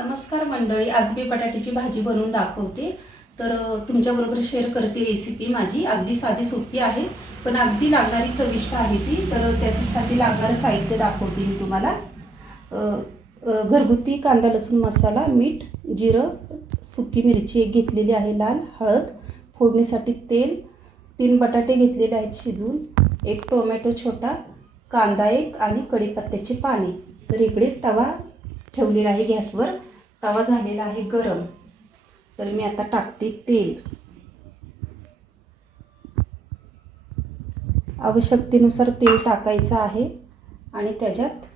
नमस्कार मंडळी, आज मी बटाट्याची भाजी बनवून दाखवते. तर तुमच्याबरोबर शेअर करते रेसिपी माझी. अगदी साधी सोपी आहे, पण अगदी लागणारी चविष्ट आहे ती. तर त्याच्यासाठी लागणारं साहित्य दाखवते मी तुम्हाला. घरगुती कांदा लसूण मसाला, मीठ, जिरं, सुकी मिरची एक घेतलेली आहे, लाल हळद, फोडणीसाठी तेल, 3 बटाटे घेतलेले आहेत शिजवून, एक टोमॅटो छोटा, कांदा एक आणि कढीपत्त्याची पाने. तर इकडे तवा ठेवलेला आहे गॅसवर. तवा झालेला आहे गरम. तर मी आता टाकते तेल. आवश्यकतेनुसार तेल टाकायचं आहे आणि त्याच्यात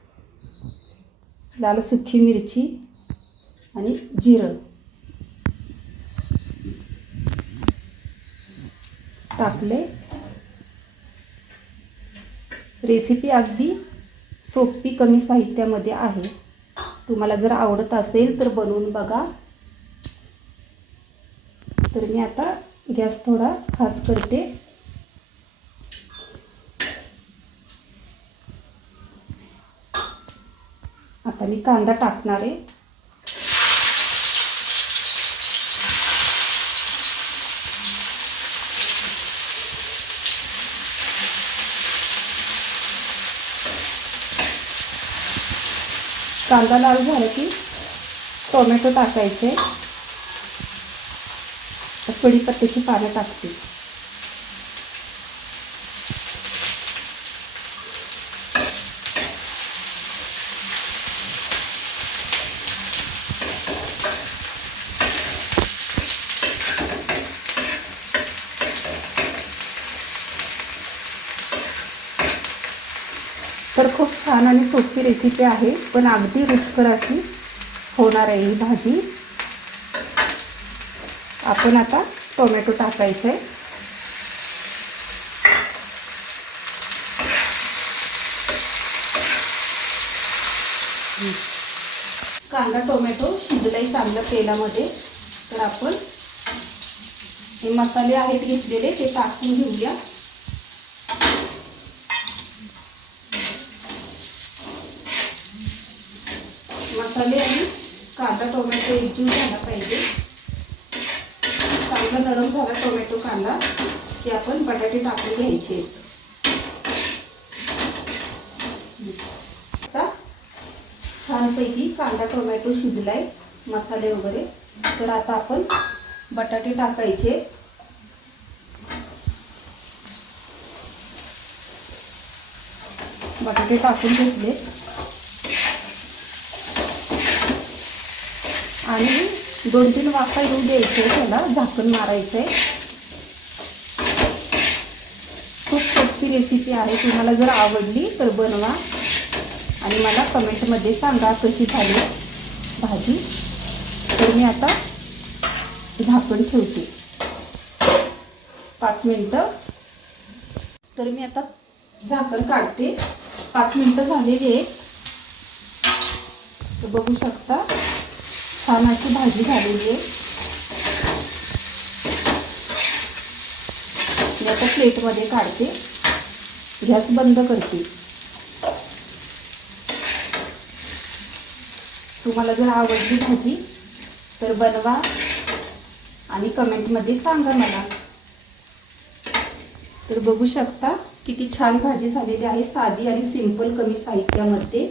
लाल सुकी मिरची आणि जिरं टाकले. रेसिपी अगदी सोपी, कमी साहित्यामध्ये आहे. तुम्हाला जर आवडत असेल तर बनवून बघा. तर मी आता गॅस थोडा फास्ट करते. आता मी कांदा टाकणार आहे. कांदा लाल झाला की टोमॅटो टाकायचे. कढीपत्त्याची पाने टाकते. तर खूप छान आणि सोपी रेसिपी आहे, पण अगदी रुचकर अशी होणार आहे ही भाजी. आपण आता टोमॅटो टाकायचं आहे. कांदा टोमॅटो शिजलाय चांगलं तेलामध्ये. तर आपण हे मसाले आहेत घेतलेले ते टाकून घेऊया. मसाले आणि कांदा टोमॅटो एकजीव झाला पाहिजे. चांगला नरम झाला टोमॅटो कांदा की आपण बटाटे टाकून घ्यायचे. आता छानपैकी कांदा टोमॅटो शिजलाय, मसाले वगैरे. तर आता आपण बटाटे टाकायचे. बटाटे टाकून घेतले आणि 2-3 वाफा येऊ द्यायचे. त्याला झाकण मारायचं आहे. खूप सोपी रेसिपी आहे. तुम्हाला जर आवडली तर बनवा आणि मला कमेंटमध्ये सांगा कशी झाली भाजी. तर मी आता झाकण ठेवते 5 मिनटं. तर मी आता झाकण काढते. 5 मिनटं झालेली आहे. तर बघू शकता छान अशी भाजी झालेली आहे. मी आता प्लेटमध्ये काढते. गॅस बंद करते. तुम्हाला जर आवडली भाजी तर बनवा आणि कमेंटमध्ये सांगा मला. तर बघू शकता किती छान भाजी झालेली आहे, साधी आणि सिंपल, कमी साहित्यामध्ये.